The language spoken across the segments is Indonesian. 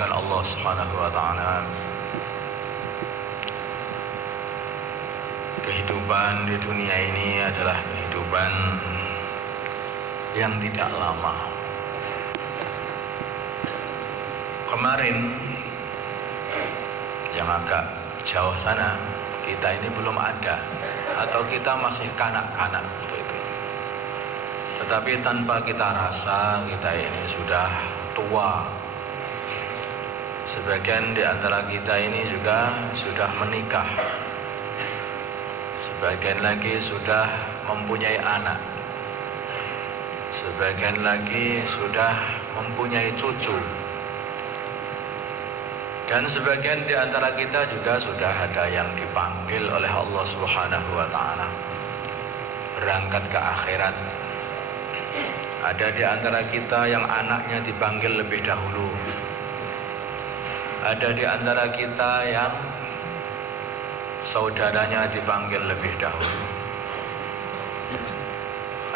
dimuliakan Allah Subhanahu wa taala, kehidupan di dunia ini adalah kehidupan yang tidak lama. Kemarin yang agak jauh sana, kita ini belum ada, atau kita masih kanak-kanak untuk itu. Tetapi tanpa kita rasa, kita ini sudah tua. Sebagian di antara kita ini juga sudah menikah, sebagian lagi sudah mempunyai anak, sebagian lagi sudah mempunyai cucu, dan sebagian di antara kita juga sudah ada yang dipanggil oleh Allah Subhanahu wa taala berangkat ke akhirat. Ada di antara kita yang anaknya dipanggil lebih dahulu. Ada di antara kita yang saudaranya dipanggil lebih dahulu.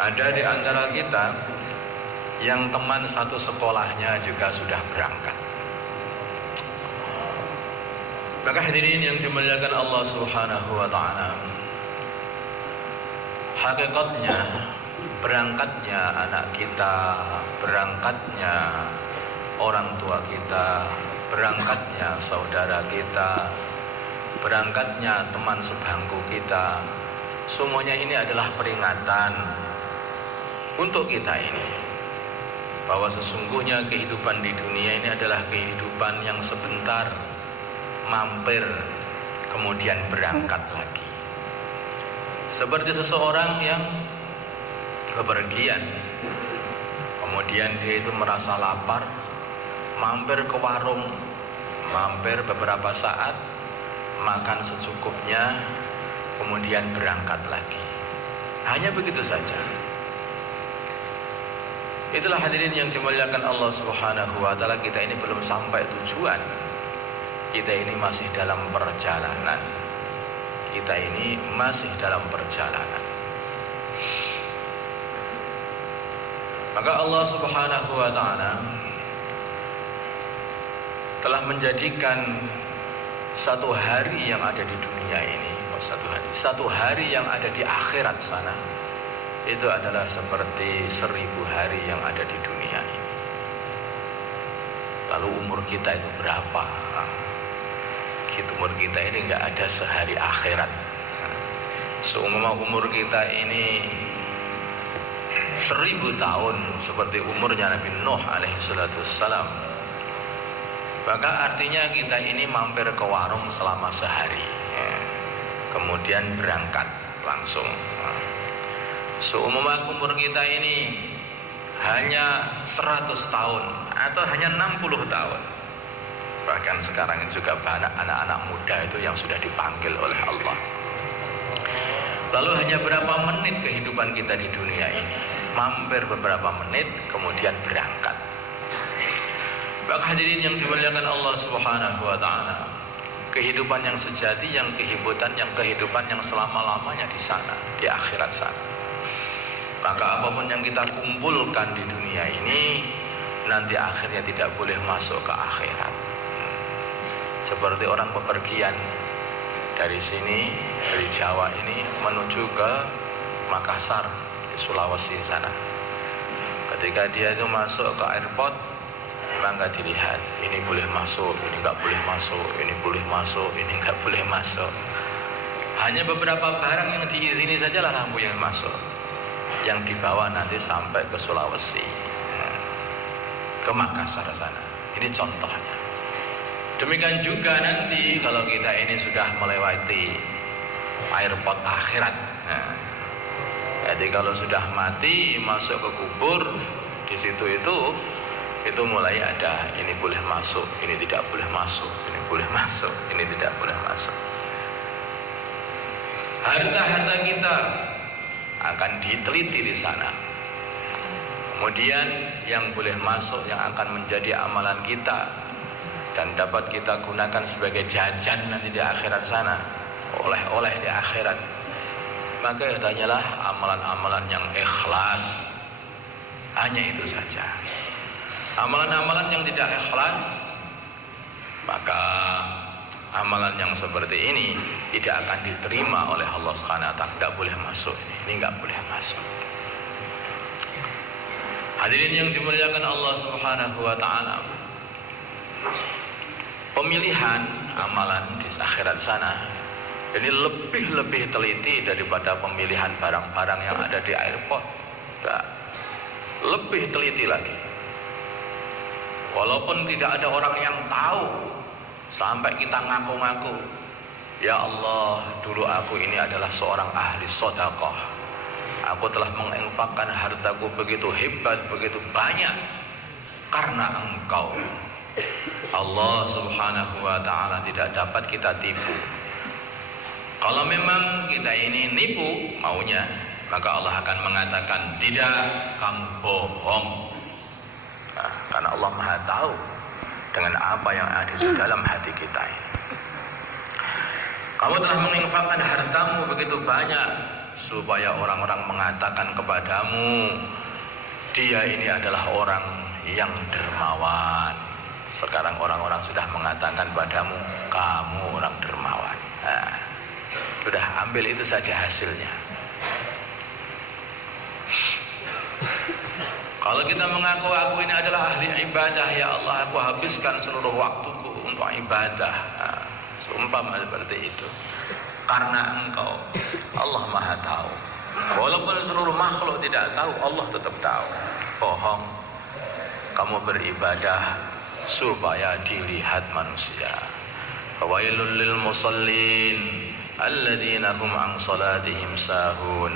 Ada di antara kita yang teman satu sekolahnya juga sudah berangkat. Maka hadirin yang dimuliakan Allah Subhanahu wa taala, hakikatnya berangkatnya anak kita, berangkatnya orang tua kita, berangkatnya saudara kita, berangkatnya teman sebangku kita, semuanya ini adalah peringatan untuk kita ini, bahwa sesungguhnya kehidupan di dunia ini adalah kehidupan yang sebentar, mampir, kemudian berangkat lagi. Seperti seseorang yang bepergian, kemudian dia itu merasa lapar, mampir ke warung, mampir beberapa saat, makan secukupnya, kemudian berangkat lagi. Hanya begitu saja. Itulah hadirin yang dimuliakan Allah Subhanahu wa taala, kita ini belum sampai tujuan. Kita ini masih dalam perjalanan. Kita ini masih dalam perjalanan. Maka Allah Subhanahu wa taala telah menjadikan satu hari yang ada di dunia ini, satu hari yang ada di akhirat sana, itu adalah seperti 1000 hari yang ada di dunia ini. Lalu umur kita itu berapa? Umur kita ini nggak ada sehari akhirat. Seumpama umur kita ini 1000 tahun seperti umurnya Nabi Nuh alaihi salatu wassalam, maka artinya kita ini mampir ke warung selama sehari, kemudian berangkat langsung. Seumpama umur kita ini hanya 100 tahun atau hanya 60 tahun, bahkan sekarang ini juga banyak anak-anak muda itu yang sudah dipanggil oleh Allah. Lalu hanya berapa menit kehidupan kita di dunia ini, mampir beberapa menit kemudian berangkat. Maka hadirin yang dimuliakan Allah Subhanahu wa taala, kehidupan yang sejati, yang kehidupan yang selama-lamanya di sana, di akhirat sana. Maka apapun yang kita kumpulkan di dunia ini, nanti akhirnya tidak boleh masuk ke akhirat. Seperti orang bepergian dari sini, dari Jawa ini menuju ke Makassar di Sulawesi sana. Ketika dia itu masuk ke airport, maka dilihat, ini boleh masuk, ini nggak boleh masuk, ini boleh masuk, ini nggak boleh masuk. Hanya beberapa barang yang diizini sajalah lampu yang masuk, yang dibawa nanti sampai ke Sulawesi, ke Makassar sana. Ini contohnya. Demikian juga nanti kalau kita ini sudah melewati airport akhirat, jadi kalau sudah mati masuk ke kubur, di situ itu mulai ada, ini boleh masuk, ini tidak boleh masuk, ini boleh masuk, ini tidak boleh masuk. Harta-harta kita akan diteliti di sana. Kemudian yang boleh masuk, yang akan menjadi amalan kita dan dapat kita gunakan sebagai jajan nanti di akhirat sana, oleh-oleh di akhirat, maka hanyalah amalan-amalan yang ikhlas. Hanya itu saja. Amalan-amalan yang tidak ikhlas, maka amalan yang seperti ini tidak akan diterima oleh Allah Subhanahu wa taala. Tidak boleh masuk ini enggak boleh masuk. Hadirin yang dimuliakan Allah Subhanahu wa taala, pemilihan amalan di akhirat sana ini lebih teliti daripada pemilihan barang-barang yang ada di airport. Nah, lebih teliti lagi. Walaupun tidak ada orang yang tahu, sampai kita ngaku-ngaku, ya Allah, dulu aku ini adalah seorang ahli sedekah. Aku telah menginfakkan hartaku begitu hebat, begitu banyak karena Engkau. Allah Subhanahu wa taala tidak dapat kita tipu. Kalau memang kita ini nipu maunya, maka Allah akan mengatakan, tidak, kamu bohong. Nah, karena Allah Maha tahu dengan apa yang ada di dalam hati kita ini. Kamu telah menginfakkan hartamu begitu banyak supaya orang-orang mengatakan kepadamu, dia ini adalah orang yang dermawan. Sekarang orang-orang sudah mengatakan padamu, kamu orang dermawan. Nah, sudah, ambil itu saja hasilnya. Kalau kita mengaku aku ini adalah ahli ibadah, ya Allah, aku habiskan seluruh waktuku untuk ibadah. Nah, seumpama seperti itu. Karena Engkau, Allah Maha tahu. Walaupun seluruh makhluk tidak tahu, Allah tetap tahu. Bohong. Kamu beribadah supaya dilihat manusia. Fawailul lil musallin alladzina hum an salatihim sahun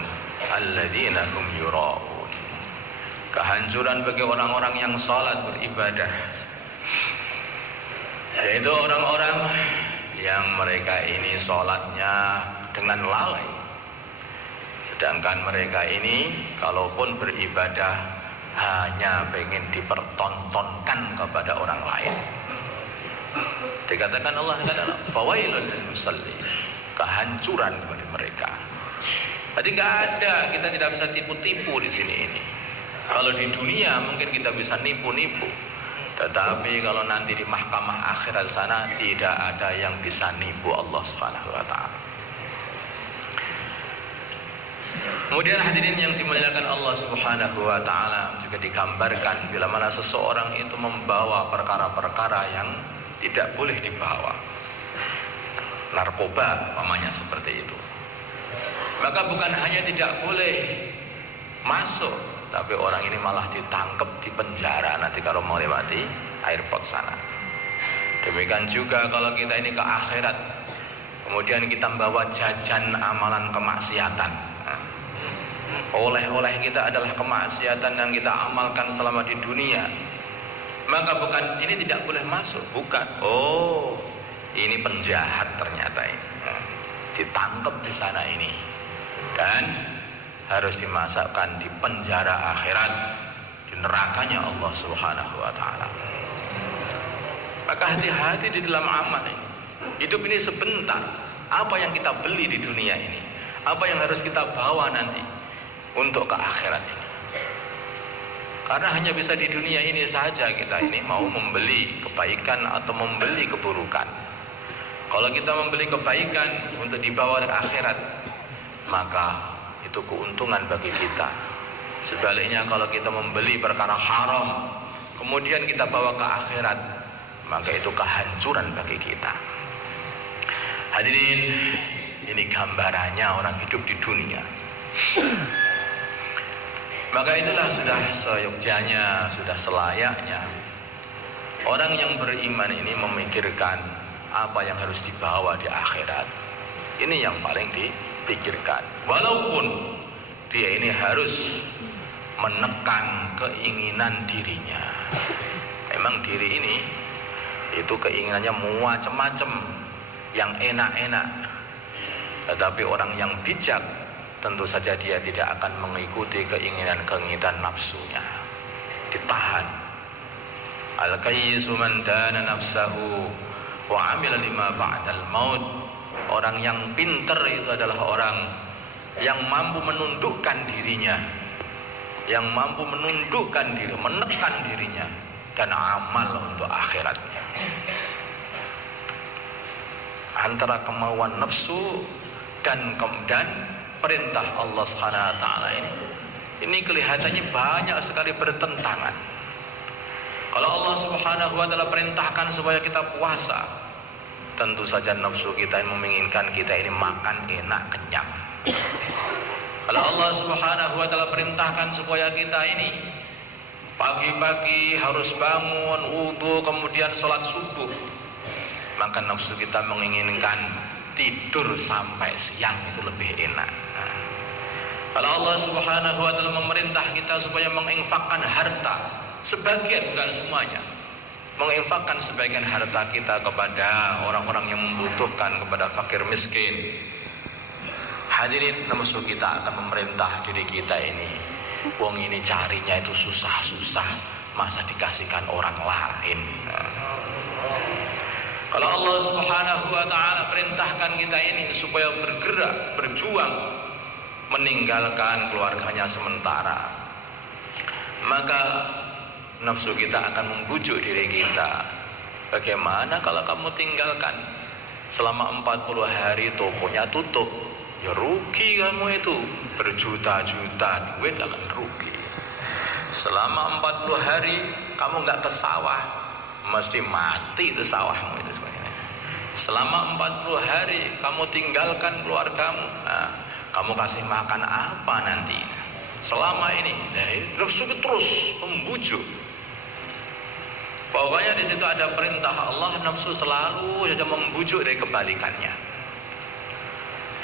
alladzina hum yura'un. Kehancuran bagi orang-orang yang salat beribadah, yaitu orang-orang yang mereka ini salatnya dengan lalai, sedangkan mereka ini kalaupun beribadah hanya pengen dipertontonkan kepada orang lain. Dikatakan Allah adalah fawailul lil musallin, kehancuran kepada mereka. Jadi nggak ada, kita tidak bisa tipu-tipu di sini ini. Kalau di dunia mungkin kita bisa nipu-nipu, tetapi kalau nanti di mahkamah akhirat sana tidak ada yang bisa nipu Allah Subhanahu wa taala. Kemudian hadirin yang dimuliakan Allah Subhanahu wa taala, juga digambarkan bila mana seseorang itu membawa perkara-perkara yang tidak boleh dibawa. Narkoba namanya seperti itu. Maka bukan hanya tidak boleh masuk, tapi orang ini malah ditangkap di penjara nanti kalau mau lewati airport sana. Demikian juga kalau kita ini ke akhirat, kemudian kita membawa jajan amalan kemaksiatan. Oleh-oleh kita adalah kemaksiatan yang kita amalkan selama di dunia. Maka bukan ini tidak boleh masuk, bukan. Oh, ini penjahat ternyata ini. Ditangkap di sana ini. Dan harus dimasukkan di penjara akhirat, di nerakanya Allah Subhanahu wa taala. Maka hati-hati di dalam amal ini. Hidup ini sebentar. Apa yang kita beli di dunia ini, apa yang harus kita bawa nanti untuk ke akhirat ini. Karena hanya bisa di dunia ini saja kita ini mau membeli kebaikan atau membeli keburukan. Kalau kita membeli kebaikan untuk dibawa ke akhirat, maka itu keuntungan bagi kita. Sebaliknya kalau kita membeli perkara haram kemudian kita bawa ke akhirat, maka itu kehancuran bagi kita. Hadirin, ini gambarannya orang hidup di dunia. Maka itulah sudah seyogyanya, sudah selayaknya orang yang beriman ini memikirkan apa yang harus dibawa di akhirat. Ini yang paling dipikirkan. Walaupun dia ini harus menekan keinginan dirinya. Memang diri ini itu keinginannya macam-macam, yang enak-enak. Tetapi orang yang bijak tentu saja dia tidak akan mengikuti keinginan-keinginan nafsunya. Ditahan. Al-qayyisu man dana nafsahu wa amila lima ba'dal maut. Orang yang pintar itu adalah orang yang mampu menundukkan dirinya, yang mampu menundukkan diri, menekan dirinya dan amal untuk akhiratnya. antara kemauan nafsu dan perintah Allah Subhanahu wa taala ini kelihatannya banyak sekali bertentangan. Kalau Allah Subhanahu wa taala perintahkan supaya kita puasa, tentu saja nafsu kita yang menginginkan kita ini makan enak kenyang. Kalau Allah Subhanahu wa taala perintahkan supaya kita ini pagi-pagi harus bangun, wudu, kemudian sholat subuh, maka nafsu kita menginginkan tidur sampai siang itu lebih enak. Kalau Allah Subhanahu wa taala memerintah kita supaya menginfakkan harta, sebagian bukan semuanya, menginfakkan sebagian harta kita kepada orang-orang yang membutuhkan, kepada fakir miskin. Hadirin, nafsu kita akan memerintah diri kita ini, wong ini carinya itu susah-susah, masa dikasihkan orang lain. Kalau Allah Subhanahu wa taala perintahkan kita ini supaya bergerak, berjuang, meninggalkan keluarganya sementara, maka nafsu kita akan membujuk diri kita, bagaimana kalau kamu tinggalkan selama 40 hari tokonya tutup, ya rugi kamu itu, berjuta-juta duit akan rugi. Selama 40 hari kamu nggak ke sawah, mesti mati itu sawahmu itu sebenarnya. Selama 40 hari kamu tinggalkan keluargamu, kamu kasih makan apa nanti? Selama ini, nafsu terus membujuk. Pokoknya di situ ada perintah Allah, nafsu selalu saja membujuk dari kebalikannya.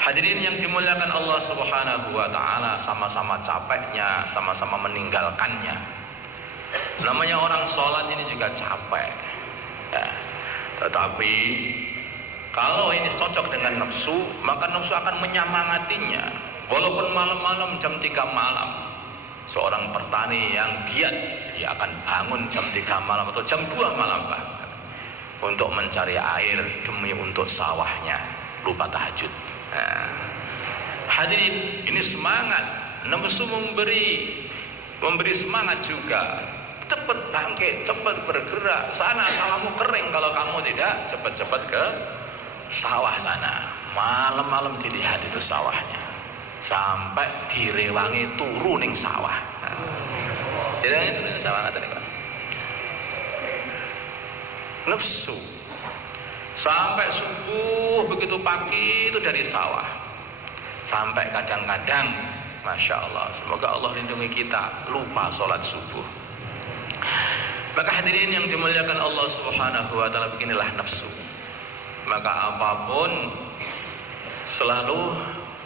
Hadirin yang dimuliakan Allah Subhanahu wa taala, sama-sama capeknya, sama-sama meninggalkannya. Namanya orang sholat ini juga capek, ya. Tetapi kalau ini cocok dengan nafsu, maka nafsu akan menyemangatinya. Walaupun malam-malam jam 3 malam, seorang petani yang giat, dia akan bangun jam 3 malam atau jam 2 malam bahkan, untuk mencari air demi untuk sawahnya, lupa tahajud. Nah, hadirin, ini semangat. Nafsu memberi semangat juga. Cepat bangkit, cepat bergerak. Sana sawahmu kering kalau kamu tidak cepat-cepat ke sawah sana. Malam-malam dilihat itu sawahnya, sampai direwangi turu ning sawah. Direwangi turu ning sawah ngaten niku. Nafsu sampai subuh, begitu pagi itu dari sawah, sampai kadang-kadang, masya Allah, semoga Allah lindungi kita, lupa sholat subuh. Maka hadirin yang dimuliakan Allah Subhanahu wa taala, beginilah nafsu. Maka apapun, selalu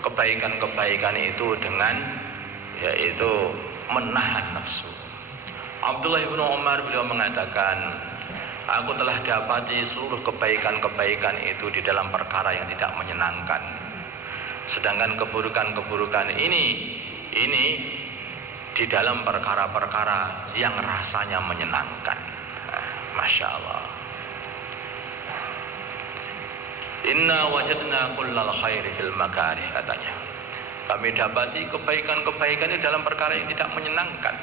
kebaikan-kebaikan itu dengan yaitu menahan nafsu. Abdullah bin Umar beliau mengatakan, aku telah dapati seluruh kebaikan-kebaikan itu di dalam perkara yang tidak menyenangkan. Sedangkan keburukan-keburukan ini di dalam perkara-perkara yang rasanya menyenangkan. Masya Allah. Inna wajadna kullal khairi fil makarih, katanya. Kami dapati kebaikan-kebaikan itu dalam perkara yang tidak menyenangkan.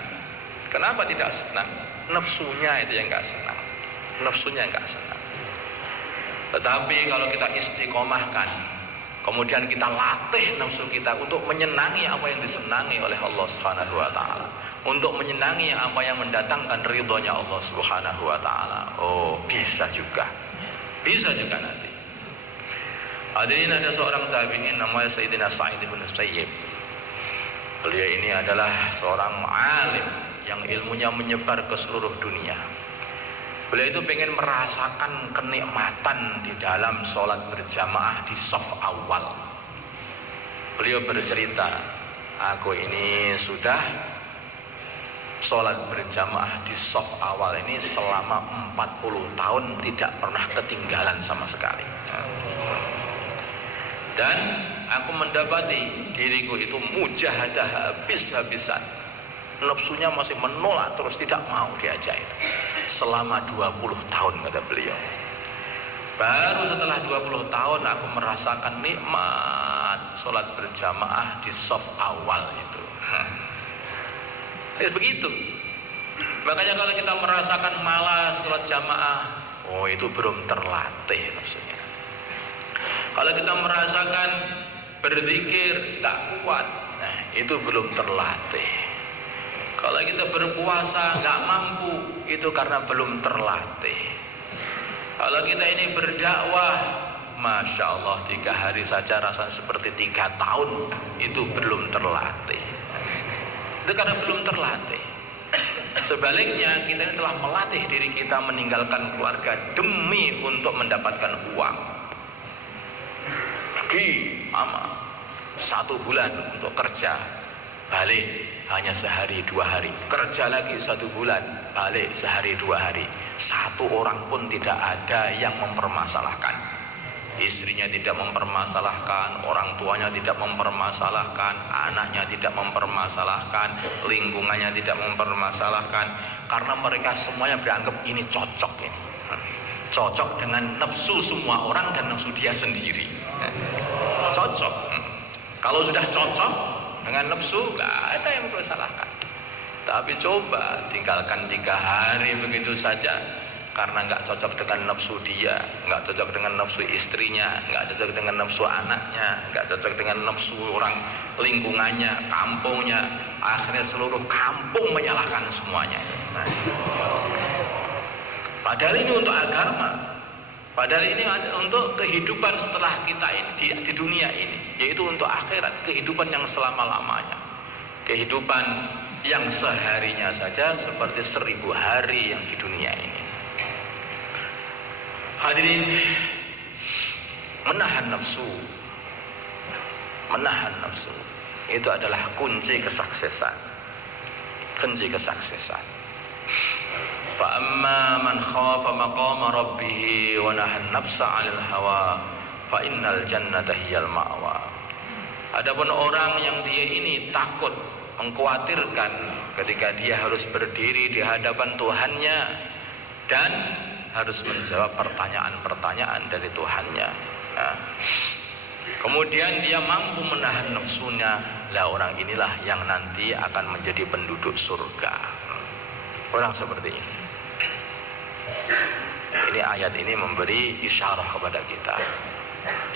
Kenapa tidak senang? Nafsunya itu yang enggak senang. Nafsunya enggak senang. Tetapi kalau kita istiqomahkan, kemudian kita latih nafsu kita untuk menyenangi apa yang disenangi oleh Allah Subhanahu wa taala, untuk menyenangi apa yang mendatangkan ridhonya Allah Subhanahu wa taala. Oh, bisa juga nanti. Hadirin, ada seorang tabi'in namanya Sayyidina Sa'id bin Musayyib. Beliau ini adalah seorang alim yang ilmunya menyebar ke seluruh dunia. Beliau itu pengen merasakan kenikmatan di dalam sholat berjamaah di shaf awal. Beliau bercerita, aku ini sudah sholat berjamaah di shaf awal ini selama 40 tahun tidak pernah ketinggalan sama sekali. Dan aku mendapati diriku itu mujahadah habis-habisan. Nafsunya masih menolak terus, tidak mau diajak itu. Selama 20 tahun, kata beliau. Baru setelah 20 tahun aku merasakan nikmat sholat berjamaah di shaf awal itu. Begitu. Makanya kalau kita merasakan malas sholat jamaah, oh itu belum terlatih nafsunya. Kalau kita merasakan berzikir nggak kuat, nah itu belum terlatih. Kalau kita berpuasa nggak mampu, itu karena belum terlatih. Kalau kita ini berdakwah, Masya Allah 3 hari saja rasanya seperti 3 tahun, itu belum terlatih. Itu karena belum terlatih. Sebaliknya kita ini telah melatih diri kita meninggalkan keluarga demi untuk mendapatkan uang. Pergi mama 1 bulan untuk kerja, balik hanya sehari 2 hari, kerja lagi 1 bulan, balik sehari 2 hari. 1 orang pun tidak ada yang mempermasalahkan. Istrinya tidak mempermasalahkan, orang tuanya tidak mempermasalahkan, anaknya tidak mempermasalahkan, lingkungannya tidak mempermasalahkan, karena mereka semuanya beranggap ini cocok, ini cocok dengan nafsu semua orang dan nafsu dia sendiri. Cocok. Kalau sudah cocok dengan nafsu, gak ada yang mempermasalahkan. Tapi coba tinggalkan 3 hari begitu saja, karena nggak cocok dengan nafsu dia, nggak cocok dengan nafsu istrinya, nggak cocok dengan nafsu anaknya, nggak cocok dengan nafsu orang lingkungannya, kampungnya, akhirnya seluruh kampung menyalahkan semuanya. Padahal ini untuk agama, padahal ini untuk kehidupan setelah kita ini di dunia ini, yaitu untuk akhirat, kehidupan yang selama-lamanya, kehidupan yang seharinya saja seperti 1000 hari yang di dunia ini. Hadirin, menahan nafsu itu adalah kunci kesuksesan. Fa amma man khafa maqama rabbih wa nahan nafsa 'anil hawa fa innal jannata hiyal ma'wa. Adapun orang yang dia ini takut, mengkhawatirkan ketika dia harus berdiri di hadapan Tuhannya dan harus menjawab pertanyaan-pertanyaan dari Tuhannya. Nah, kemudian dia mampu menahan nafsunya, lah orang inilah yang nanti akan menjadi penduduk surga. Orang seperti ini. Ini ayat ini memberi isyarah kepada kita,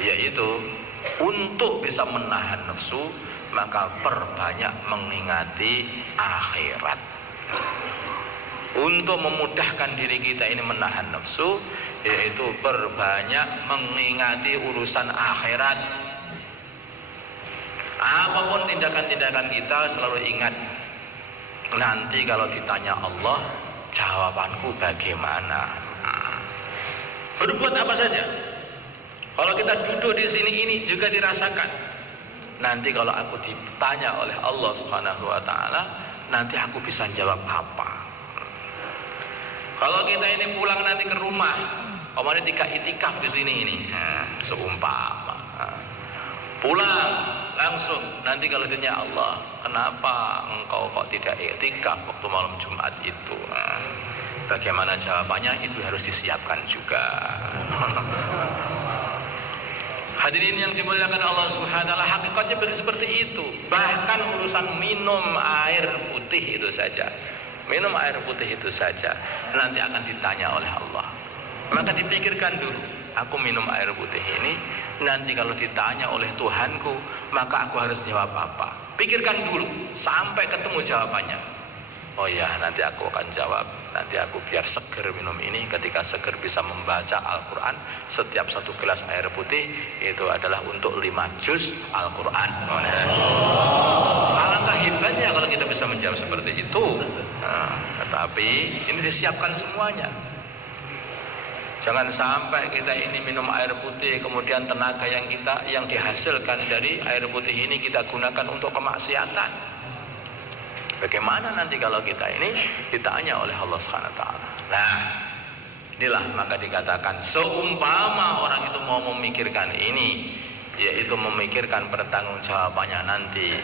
yaitu untuk bisa menahan nafsu maka perbanyak mengingati akhirat. Untuk memudahkan diri kita ini menahan nafsu, yaitu perbanyak mengingati urusan akhirat. Apapun tindakan-tindakan kita selalu ingat, nanti kalau ditanya Allah, jawabanku bagaimana? Berbuat apa saja. Kalau kita duduk di sini ini juga dirasakan. Nanti kalau aku ditanya oleh Allah Subhanahu wa taala, nanti aku bisa jawab apa? Kalau kita ini pulang nanti ke rumah, kemarin 3 itikaf di sini ini, seumpama, pulang langsung nanti kalau ditanya Allah, kenapa engkau kok tidak itikaf waktu malam Jumat itu? Bagaimana jawabannya itu harus disiapkan juga. Hadirin yang dimuliakan Allah Subhanahu wa taala, hakikatnya seperti itu. Bahkan urusan minum air putih itu saja. Minum air putih itu saja nanti akan ditanya oleh Allah. Maka dipikirkan dulu, aku minum air putih ini nanti kalau ditanya oleh Tuhanku, maka aku harus jawab apa? Pikirkan dulu sampai ketemu jawabannya. Oh ya, nanti aku akan jawab, nanti aku biar seger minum ini. Ketika seger bisa membaca Al-Quran. Setiap 1 gelas air putih itu adalah untuk 5 juz Al-Quran. Alangkah hebatnya kalau kita bisa menjawab seperti itu. Tetapi ini disiapkan semuanya. Jangan sampai kita ini minum air putih, kemudian tenaga yang dihasilkan dari air putih ini kita gunakan untuk kemaksiatan. Bagaimana nanti kalau kita ini ditanya oleh Allah Subhanahu wa taala? Nah, inilah maka dikatakan seumpama orang itu mau memikirkan ini, yaitu memikirkan pertanggungjawabannya nanti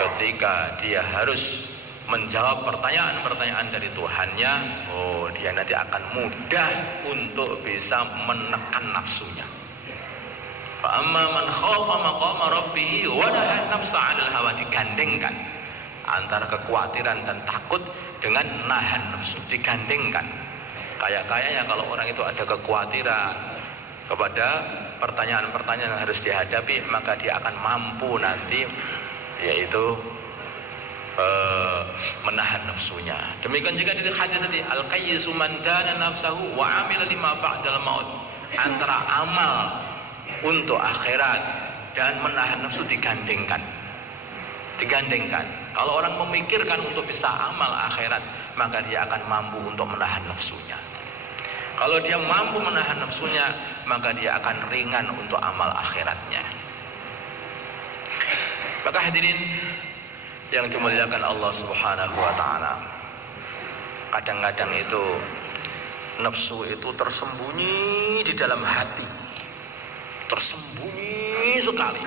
ketika dia harus menjawab pertanyaan-pertanyaan dari Tuhannya, oh dia nanti akan mudah untuk bisa menekan nafsunya. Fa amma man khafa maqama rabbih wa nahan nafsa 'anil hawa, digandengkan antara kekhawatiran dan takut dengan nahan nafsu, digandengkan. Kayaknya kalau orang itu ada kekhawatiran, kepada pertanyaan-pertanyaan yang harus dihadapi, maka dia akan mampu nanti, yaitu menahan nafsunya. Demikian juga di hadis tadi, al-qayyisu man dana nafsahu wa amila lima ba'dal maut. Antara amal untuk akhirat dan menahan nafsu digandengkan. Kalau orang memikirkan untuk bisa amal akhirat, maka dia akan mampu untuk menahan nafsunya. Kalau dia mampu menahan nafsunya, maka dia akan ringan untuk amal akhiratnya. Maka hadirin yang dimuliakan Allah Subhanahu wa ta'ala, kadang-kadang itu nafsu itu tersembunyi di dalam hati, tersembunyi sekali.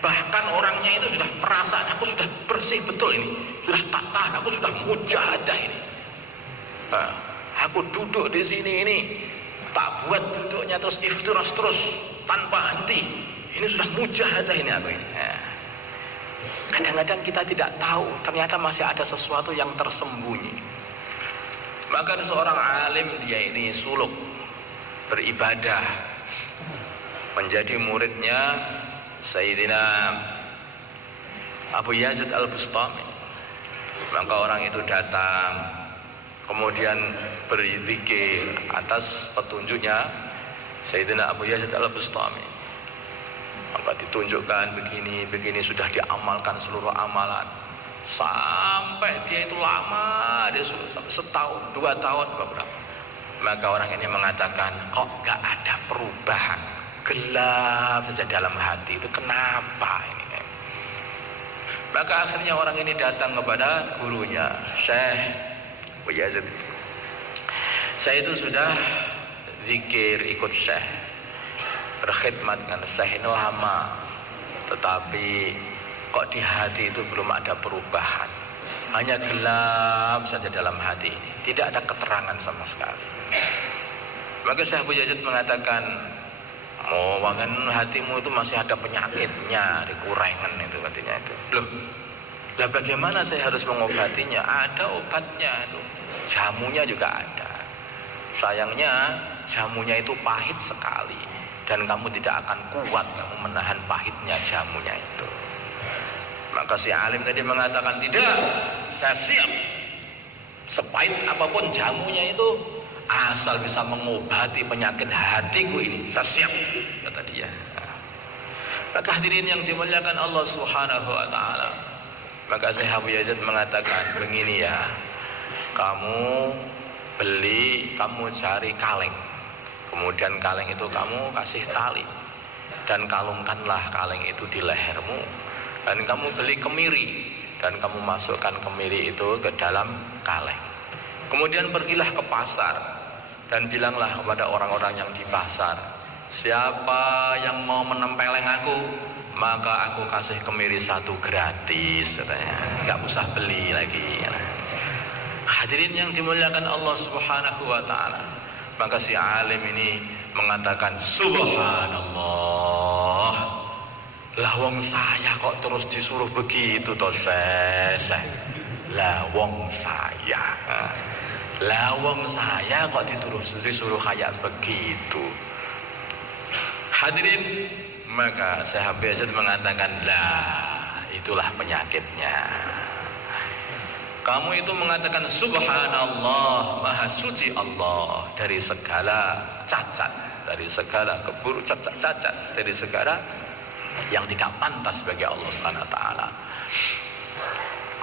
Bahkan orangnya itu sudah perasaan, aku sudah bersih betul ini, sudah tak tahan, aku sudah mujahadah ini. Aku duduk di sini ini, tak buat duduknya terus iftiras terus tanpa henti. Ini sudah mujahadah ini aku ini. Kadang-kadang kita tidak tahu, ternyata masih ada sesuatu yang tersembunyi. Maka seorang alim, dia ini suluk beribadah, menjadi muridnya Sayyidina Abu Yazid Al-Bustami. Maka orang itu datang, kemudian berzikir atas petunjuknya Sayyidina Abu Yazid Al-Bustami. Maka ditunjukkan begini sudah diamalkan seluruh amalan sampai dia itu lama, dia sudah sampai setahun, 2 tahun, beberapa. Maka orang ini mengatakan, kok gak ada perubahan, gelap saja dalam hati itu, kenapa ini? Maka akhirnya orang ini datang kepada gurunya, Syekh Abu Yazid. Saya itu sudah zikir ikut Syekh, berkhidmat dengan Syekh lama, tetapi kok di hati itu belum ada perubahan, hanya gelap saja dalam hati ini, tidak ada keterangan sama sekali. Maka Syekh Abu Yazid mengatakan, oh wangan hatimu itu masih ada penyakitnya, dikurangan itu katanya itu. Loh, lah bagaimana saya harus mengobatinya? Ada obatnya itu, jamunya juga ada. Sayangnya jamunya itu pahit sekali, dan kamu tidak akan kuat kamu menahan pahitnya jamunya itu. Maka si alim tadi mengatakan, tidak, saya siap sepahit apapun jamunya itu, asal bisa mengobati penyakit hatiku ini, saya siap, kata dia. Maka hadirin yang dimuliakan Allah Subhanahu wa ta'ala, maka Syekh Abu Yazid mengatakan begini ya, kamu beli, kamu cari kaleng, kemudian kaleng itu kamu kasih tali dan kalungkanlah kaleng itu di lehermu, dan kamu beli kemiri dan kamu masukkan kemiri itu ke dalam kaleng. Kemudian pergilah ke pasar dan bilanglah kepada orang-orang yang di pasar, siapa yang mau menempeleng aku, maka aku kasih kemiri 1 gratis, katanya, nggak usah beli lagi. Hadirin yang dimuliakan Allah Subhanahu wa ta'ala, maka si alim ini mengatakan, subhanallah, lah wong saya kok terus disuruh begitu toh Syekh. Lah wong saya kok disuruh kayak begitu. Hadirin, maka Syekh Abu Yazid mengatakan, lah itulah penyakitnya. Kamu itu mengatakan subhanallah, maha suci Allah dari segala cacat, dari segala keburukan, cacat, dari segala yang tidak pantas bagi Allah Subhanahu wa ta'ala.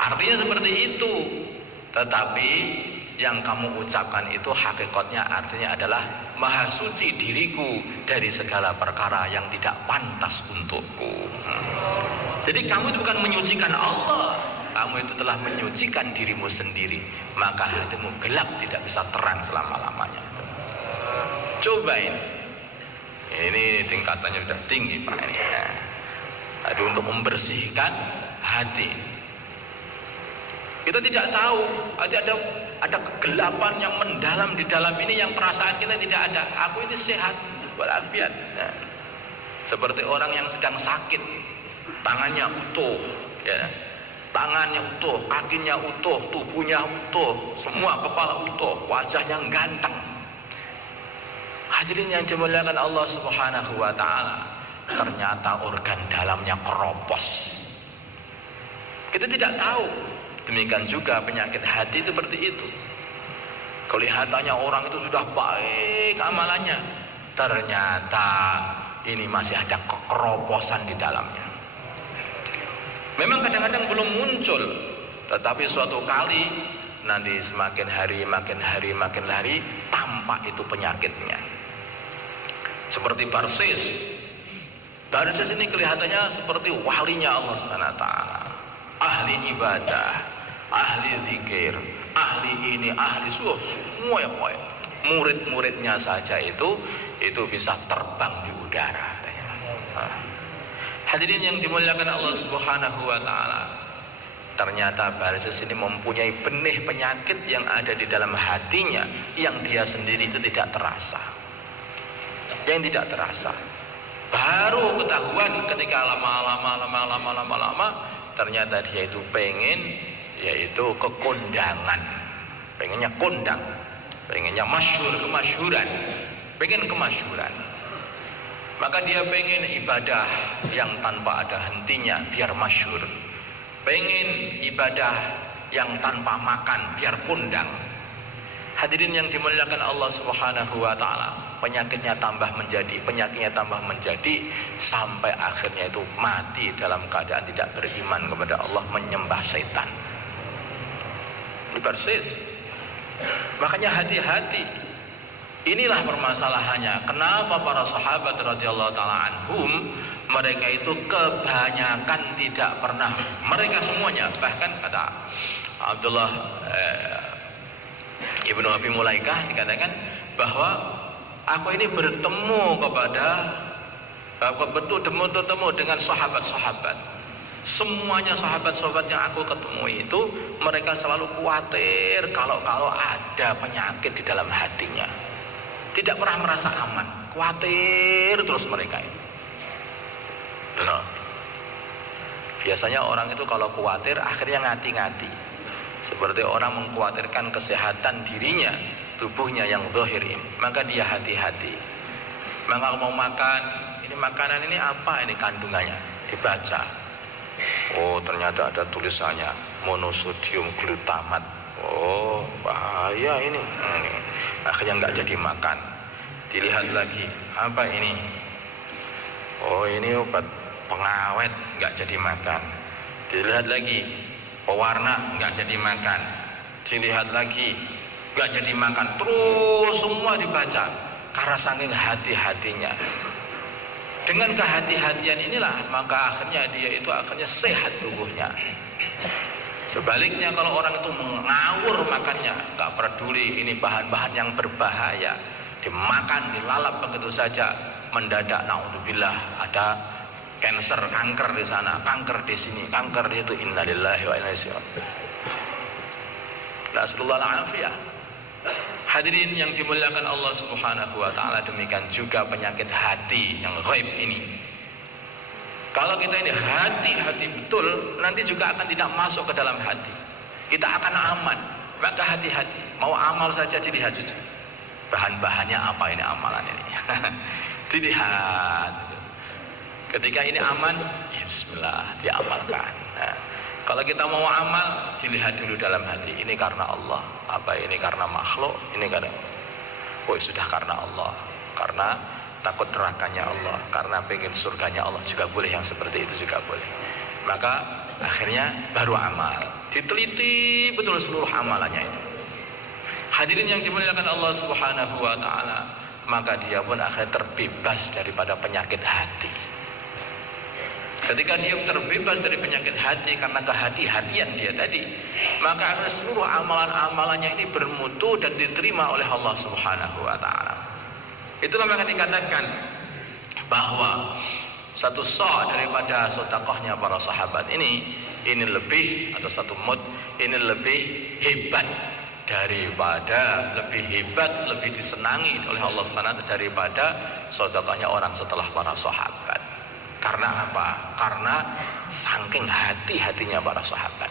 Artinya seperti itu. Tetapi yang kamu ucapkan itu hakikatnya artinya adalah maha suci diriku dari segala perkara yang tidak pantas untukku. Jadi kamu itu bukan menyucikan Allah, kamu itu telah menyucikan dirimu sendiri. Maka hatimu gelap, tidak bisa terang selama-lamanya. Coba ini tingkatannya sudah tinggi Pak ini. Jadi untuk membersihkan hati, kita tidak tahu, ada kegelapan yang mendalam di dalam ini yang perasaan kita tidak ada. Aku ini sehat walafiat. Nah, seperti orang yang sedang sakit, tangannya utuh, ya, tangannya utuh, kakinya utuh, tubuhnya utuh, semua kepala utuh, wajahnya ganteng. Hadirin yang dimuliakan Allah Subhanahu wa taala, ternyata organ dalamnya keropos. Kita tidak tahu. Demikian juga penyakit hati itu seperti itu. Kelihatannya orang itu sudah baik amalannya, ternyata ini masih ada kekeroposan di dalamnya. Memang kadang-kadang belum muncul, tetapi suatu kali nanti semakin hari makin hari tampak itu penyakitnya. Seperti Barsis. Barsis ini kelihatannya seperti walinya Allah Subhanahu wa taala. Ahli ibadah, ahli zikir, ahli ini, ahli semua ya pokoknya. Murid-muridnya saja itu bisa terbang di udara. Hadirin yang dimuliakan Allah Subhanahu wa taala, ternyata Barsis ini mempunyai benih penyakit yang ada di dalam hatinya yang dia sendiri itu tidak terasa. Yang tidak terasa. Baru ketahuan ketika lama ternyata dia itu pengen, yaitu kekondangan, pengennya kondang, pengennya kemasyhuran, pengen kemasyhuran. Maka dia pengen ibadah yang tanpa ada hentinya biar masyhur, pengen ibadah yang tanpa makan biar kondang. Hadirin yang dimuliakan Allah Subhanahu wa taala, penyakitnya tambah menjadi sampai akhirnya itu mati dalam keadaan tidak beriman kepada Allah, menyembah setan. Ini persis. Makanya hati-hati. Inilah permasalahannya. Kenapa para sahabat radhiyallahu taala anhum mereka itu kebanyakan tidak pernah, mereka semuanya, bahkan kata Abdullah Ibnu Abi Mulaikah dikatakan bahwa aku ini bertemu dengan sahabat-sahabat. Semuanya sahabat-sahabat yang aku ketemu itu mereka selalu khawatir kalau ada penyakit di dalam hatinya. Tidak pernah merasa aman, khawatir terus mereka itu. Benar. Biasanya orang itu kalau khawatir akhirnya ngati-ngati. Seperti orang mengkhawatirkan kesehatan dirinya, tubuhnya yang zahir ini, maka dia hati-hati. Maka mau makan, ini makanan ini apa ini kandungannya? Dibaca. Oh, ternyata ada tulisannya monosodium glutamat. Oh, bahaya ini. Akhirnya nggak jadi makan. Dilihat lagi, apa ini? Oh, ini obat pengawet, nggak jadi makan. Dilihat lagi, pewarna, nggak jadi makan. Dilihat lagi, nggak jadi makan. Terus semua dibaca karena saking hati-hatinya. Dengan kehati-hatian inilah maka akhirnya dia itu akhirnya sehat tubuhnya. Sebaliknya kalau orang itu mengawur makannya, nggak peduli ini bahan-bahan yang berbahaya, dimakan, dilalap begitu saja, mendadak naudzubillah ada kanker di sana, kanker di sini, kanker di itu, innalillahi wa inna ilaihi raji'un. Nasallallahu alaihi. Hadirin yang dimuliakan Allah Subhanahu wa taala, demikian juga penyakit hati yang ghaib ini. Kalau kita ini hati-hati betul, nanti juga akan tidak masuk ke dalam hati. Kita akan aman. Maka hati-hati. Mau amal saja dilihat jujur. Bahan-bahannya apa ini amalan ini? Dilihat. Ketika ini aman, ya bismillah, diamalkan. Nah, kalau kita mau amal, dilihat dulu dalam hati. Ini karena Allah. Apa ini karena makhluk? Ini karena, oh sudah karena Allah. Karena takut nerakanya Allah, karena pengen surganya Allah juga boleh, yang seperti itu juga boleh. Maka akhirnya baru amal, diteliti betul seluruh amalannya itu. Hadirin yang dimuliakan Allah Subhanahu wa taala, maka dia pun akhirnya terbebas daripada penyakit hati. Ketika dia terbebas dari penyakit hati karena kehati-hatian dia tadi, maka akhirnya seluruh amalan-amalannya ini bermutu dan diterima oleh Allah Subhanahu wa taala. Itulah maka dikatakan bahwa satu sa' daripada sedekahnya para sahabat ini lebih, atau satu mud ini lebih hebat daripada, lebih disenangi oleh Allah SWT daripada sedekahnya orang setelah para sahabat. Karena apa? Karena saking hati-hatinya para sahabat.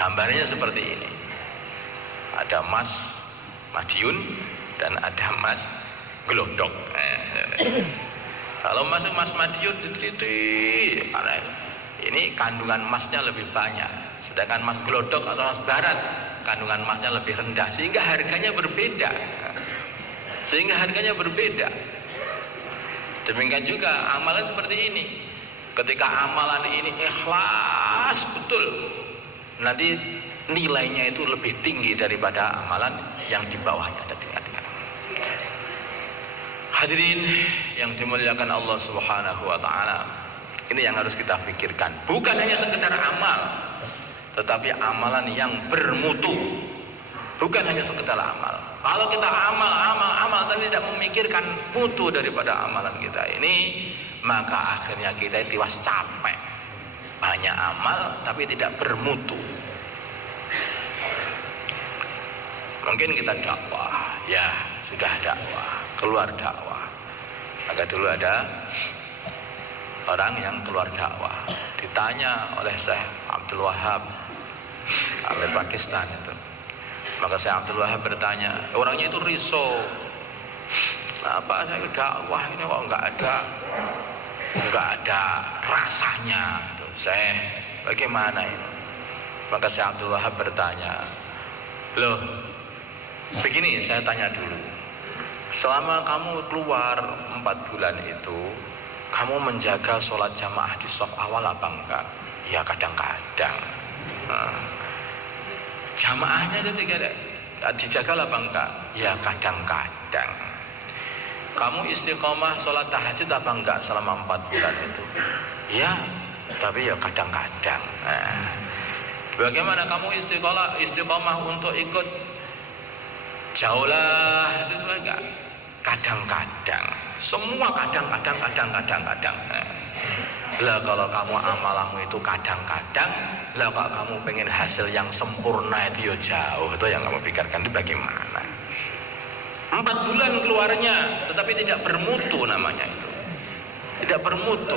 Gambarnya seperti ini. Ada Mas Madiun, dan ada emas glodok. Kalau masuk emas Madiun diteliti, ini kandungan emasnya lebih banyak, sedangkan emas glodok atau emas barat kandungan emasnya lebih rendah, sehingga harganya berbeda. Demikian juga amalan seperti ini. Ketika amalan ini ikhlas betul, nanti nilainya itu lebih tinggi daripada amalan yang di bawahnya ada tingkat-tingkat. Hadirin yang dimuliakan Allah Subhanahu wa taala, ini yang harus kita pikirkan. Bukan hanya sekedar amal, tetapi amalan yang bermutu. Bukan hanya sekedar amal. Kalau kita amal tapi tidak memikirkan mutu daripada amalan kita ini, maka akhirnya kita tiwas capek. Banyak amal tapi tidak bermutu. Mungkin kita dakwah, ya sudah dakwah, keluar dakwah. Maka dulu ada orang yang keluar dakwah, ditanya oleh Syekh Abdul Wahab dari Pakistan itu. Maka Syekh Abdul Wahab bertanya, orangnya itu risau, apa saya dakwah ini kok nggak ada rasanya itu. Syekh, bagaimana ini? Maka Syekh Abdul Wahab bertanya, loh begini, saya tanya dulu, selama kamu keluar 4 bulan itu, kamu menjaga sholat jamaah di shaf awal apa enggak? Ya kadang-kadang. Jamaahnya itu tidak dijaga apa enggak? Ya kadang-kadang. Kamu istiqomah sholat tahajud apa enggak selama 4 bulan itu? Ya, tapi ya kadang-kadang. Bagaimana kamu istiqomah untuk ikut jaulah itu juga enggak? Kadang-kadang. Semua kadang-kadang. Lah kalau kamu amalanmu itu kadang-kadang, lah kalau kamu pengen hasil yang sempurna itu ya jauh. Itu yang kamu pikirkan itu bagaimana? 4 bulan keluarnya tetapi tidak bermutu namanya itu. Tidak bermutu.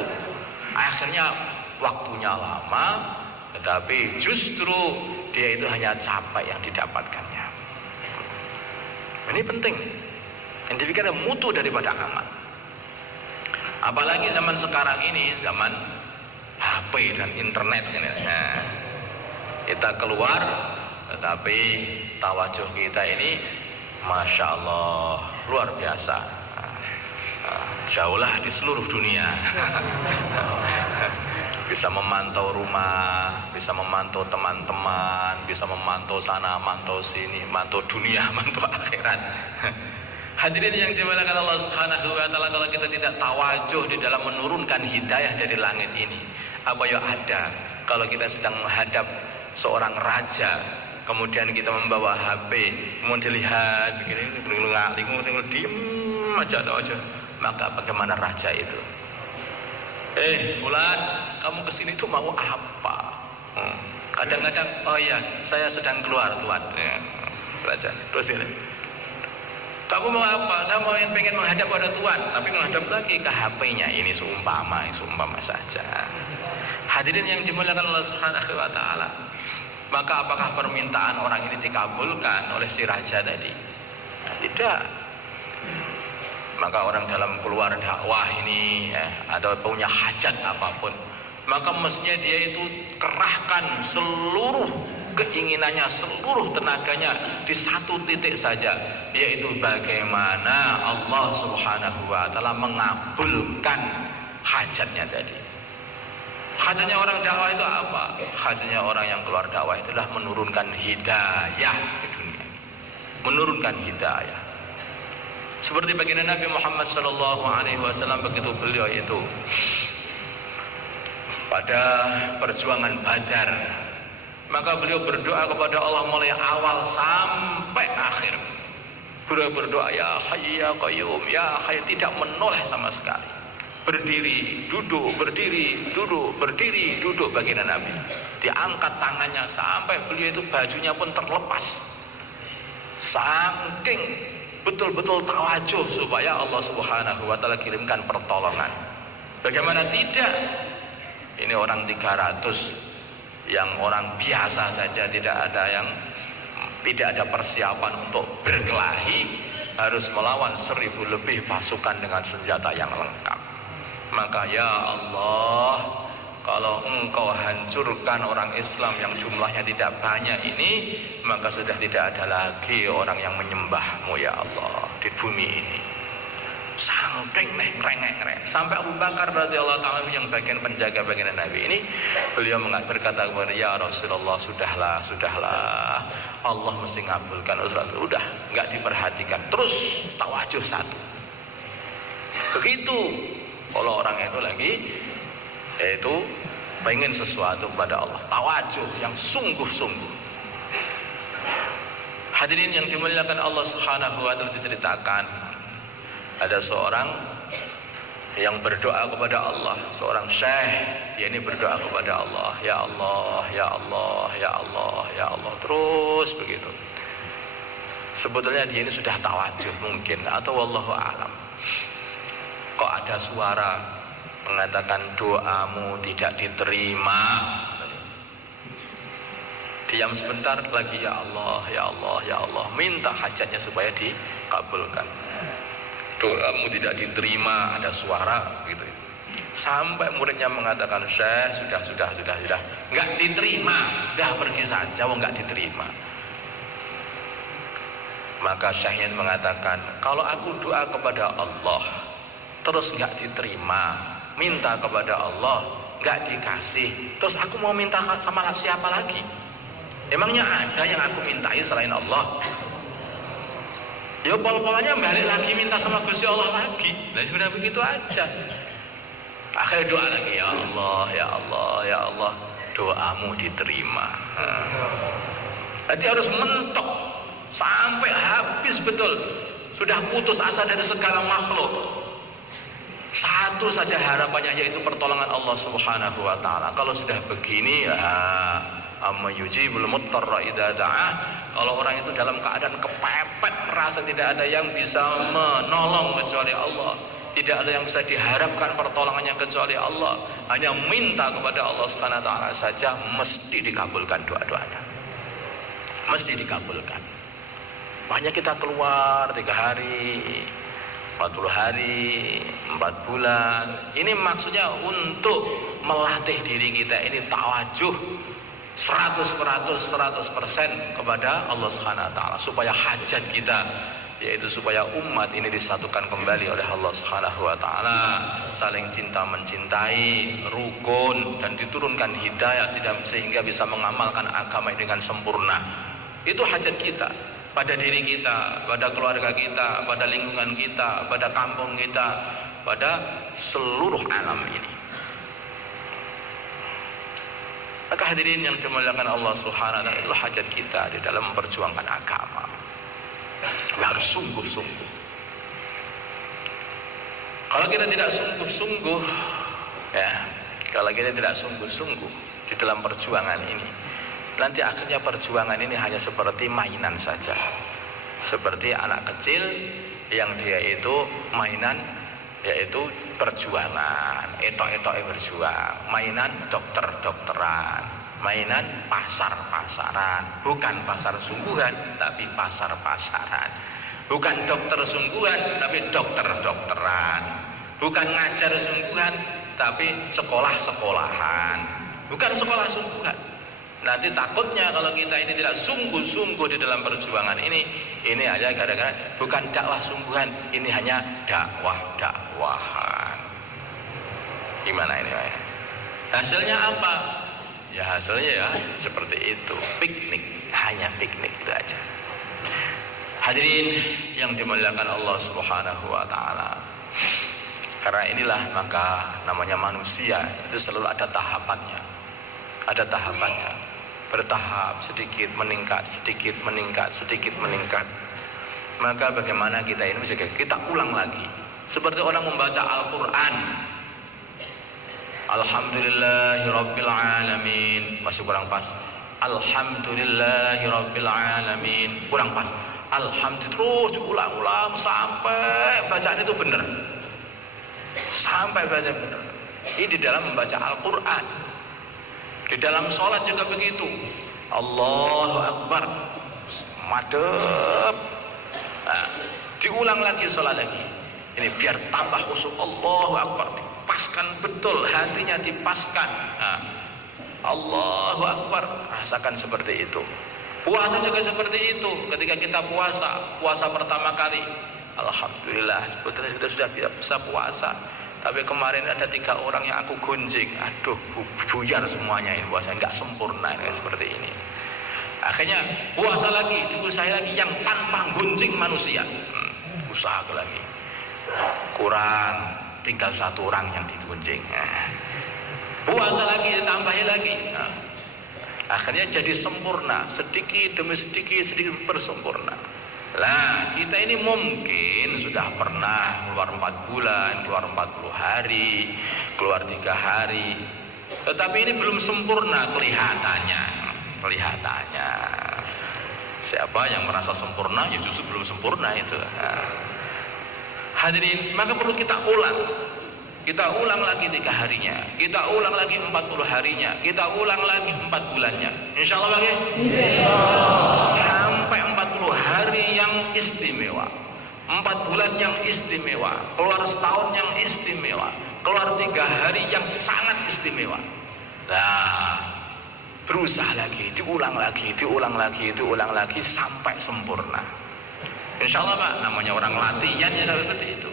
Akhirnya waktunya lama tetapi justru dia itu hanya capek yang didapatkannya. Ini penting. Yang dipikirkan mutu daripada amal. Apalagi zaman sekarang ini, zaman HP dan internet ini. Nah, kita keluar, tetapi tawajuh kita ini, masya Allah, luar biasa. Jauhlah di seluruh dunia. Bisa memantau rumah, bisa memantau teman-teman, bisa memantau sana, mantau sini, mantau dunia, mantau akhirat. Hadirin yang dimuliakan Allah Subhanahu wa taala, kalau kita tidak tawajuh di dalam menurunkan hidayah dari langit ini, apa yang ada kalau kita sedang menghadap seorang raja, kemudian kita membawa HP, kemudian dilihat begini, kemudian diem aja, maka bagaimana raja itu? Fulan, kamu kesini tuh mau apa? Kadang-kadang, oh iya, saya sedang keluar tuan. Raja, terus ini. Kamu mau apa? Saya mau pengen menghadap pada Tuhan, tapi menghadap lagi ke HP-nya. Ini seumpama saja. Hadirin yang dimuliakan Allah Subhanahu wa taala. Maka apakah permintaan orang ini dikabulkan oleh si raja tadi? Tidak. Maka orang dalam keluar dakwah ini ada punya hajat apapun, maka mestinya dia itu kerahkan seluruh keinginannya, seluruh tenaganya di satu titik saja, yaitu bagaimana Allah Subhanahu wa taala mengabulkan hajatnya tadi. Hajatnya orang dakwah itu apa? Hajatnya orang yang keluar dakwah itulah menurunkan hidayah di dunia, menurunkan hidayah. Seperti baginda Nabi Muhammad SAW, begitu beliau itu pada perjuangan Badar, maka beliau berdoa kepada Allah mulai awal sampai akhir. Beliau berdoa, ya Hayy ya Qayyum, ya Hayy, tidak menoleh sama sekali. Berdiri, duduk, berdiri, duduk, berdiri, duduk baginda Nabi. Diangkat tangannya sampai beliau itu bajunya pun terlepas. Saking betul-betul tawajuh supaya Allah Subhanahu wa taala kirimkan pertolongan. Bagaimana tidak? Ini orang 300 yang orang biasa saja, tidak ada persiapan untuk berkelahi, harus melawan 1000 lebih pasukan dengan senjata yang lengkap. Maka ya Allah, kalau Engkau hancurkan orang Islam yang jumlahnya tidak banyak ini, maka sudah tidak ada lagi orang yang menyembah-Mu ya Allah di bumi ini. Saking ngerengek sampai Abu Bakar radhiyallahu ta'ala yang bagian penjaga baginda Nabi ini, beliau berkata kepada ya Rasulullah, sudahlah, Allah mesti ngabulkan. Udah nggak diperhatikan, terus tawajuh satu. Begitu kalau orang itu lagi yaitu pengen sesuatu kepada Allah, tawajuh yang sungguh-sungguh. Hadirin yang dimuliakan Allah Subhanahu wa ta'ala, diceritakan ada seorang yang berdoa kepada Allah, seorang syekh, dia ini berdoa kepada Allah, ya Allah, ya Allah, ya Allah, ya Allah, terus begitu. Sebetulnya dia ini sudah tawajuh mungkin, atau wallahu a'lam. Kok ada suara mengatakan doamu tidak diterima. Diam sebentar lagi, ya Allah, ya Allah, ya Allah, minta hajatnya supaya dikabulkan. Doamu tidak diterima, ada suara gitu. Sampai muridnya mengatakan, Syekh, sudah, nggak diterima, dah pergi saja, nggak diterima. Maka Syekhnya mengatakan, kalau aku doa kepada Allah terus nggak diterima, minta kepada Allah nggak dikasih, terus aku mau minta sama siapa lagi? Emangnya ada yang aku mintai selain Allah? Ya pol-polnya balik lagi minta sama Gusti Allah lagi. Nah sudah begitu aja. Akhirnya doa lagi, ya Allah, ya Allah, ya Allah, doamu diterima. Jadi harus mentok sampai habis betul. Sudah putus asa dari segala makhluk. Satu saja harapannya, yaitu pertolongan Allah Subhanahu wa ta'ala. Kalau sudah begini ya amma yujibul muttarra idza da'ah. Kalau orang itu dalam keadaan kepepet, merasa tidak ada yang bisa menolong kecuali Allah, tidak ada yang bisa diharapkan pertolongannya kecuali Allah, hanya minta kepada Allah Subhanahu wa ta'ala saja, mesti dikabulkan doa-doanya, mesti dikabulkan. Makanya kita keluar 3 hari, 40 hari, 4 bulan. Ini maksudnya untuk melatih diri kita ini tawajuh 100% kepada Allah Subhanahu wa ta'ala, supaya hajat kita, yaitu supaya umat ini disatukan kembali oleh Allah Subhanahu wa ta'ala, saling cinta mencintai, rukun, dan diturunkan hidayah sehingga bisa mengamalkan agama dengan sempurna. Itu hajat kita, pada diri kita, pada keluarga kita, pada lingkungan kita, pada kampung kita, pada seluruh alam ini. Maka hadirin yang dimuliakan Allah Subhanahu wa ta'ala, itulah hajat kita di dalam memperjuangkan agama. Kita harus sungguh-sungguh. Kalau kita tidak sungguh-sungguh, ya, kalau kita tidak sungguh-sungguh di dalam perjuangan ini, nanti akhirnya perjuangan ini hanya seperti mainan saja. Seperti anak kecil yang dia itu mainan, yaitu perjuangan, etok-etok berjuang, mainan dokter-dokteran, mainan pasar-pasaran, bukan pasar sungguhan tapi pasar-pasaran, bukan dokter sungguhan tapi dokter-dokteran, bukan ngajar sungguhan tapi sekolah-sekolahan, bukan sekolah sungguhan. Nanti takutnya kalau kita ini tidak sungguh-sungguh di dalam perjuangan ini hanya gara-gara bukan dakwah sungguhan, ini hanya dakwah-dakwahan. Gimana ini ya? Hasilnya apa? Ya hasilnya ya seperti itu, piknik, hanya piknik itu aja. Hadirin yang dimuliakan Allah Subhanahu wa ta'ala, karena inilah maka namanya manusia itu selalu ada tahapannya, bertahap, sedikit meningkat, sedikit meningkat, sedikit meningkat. Maka bagaimana kita ini bisa kita ulang lagi, seperti orang membaca Al-Quran. Alhamdulillahirabbil alamin, masih kurang pas. Alhamdulillahirabbil alamin, kurang pas. Alhamdulillah, terus diulang-ulang sampai bacaan itu benar, sampai baca benar. Ini di dalam membaca Al-Quran. Di dalam sholat juga begitu. Allahu Akbar, madep, nah, diulang lagi, sholat lagi. Ini biar tambah khusyuk. Allahu Akbar, dipaskan betul hatinya, dipaskan. Nah, Allahu Akbar, rasakan seperti itu. Puasa juga seperti itu. Ketika kita puasa pertama kali, alhamdulillah sudah bisa puasa. Tapi kemarin ada 3 orang yang aku gonjing, aduh buyar semuanya ini puasa, nggak sempurna ini, seperti ini. Akhirnya puasa lagi, diusaha lagi yang tanpa gonjing manusia. Usaha lagi, kurang, tinggal 1 orang yang digonjing. Puasa lagi, tambahin lagi. Akhirnya jadi sempurna, sedikit demi sedikit bersempurna. Lah kita ini mungkin sudah pernah keluar 4 bulan, keluar 40 hari, keluar 3 hari, tetapi ini belum sempurna kelihatannya. Siapa yang merasa sempurna, ya justru belum sempurna itu. Hadirin, maka perlu kita ulang lagi 3 harinya, kita ulang lagi 40 harinya, kita ulang lagi 4 bulannya. Insya Allah bagi sampai 40 hari yang istimewa, 4 bulan yang istimewa, keluar setahun yang istimewa, keluar 3 hari yang sangat istimewa. Nah, berusaha lagi, diulang lagi sampai sempurna. Insya Allah Pak, namanya orang latihan ya seperti itu.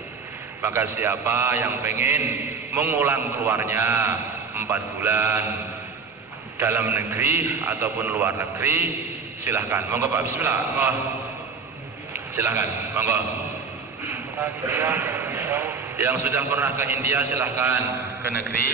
Maka siapa yang pengen mengulang keluarnya 4 bulan dalam negeri ataupun luar negeri, silahkan. Monggo Pak, bismillah. Silahkan, monggo. Yang sudah pernah ke India silahkan ke negeri.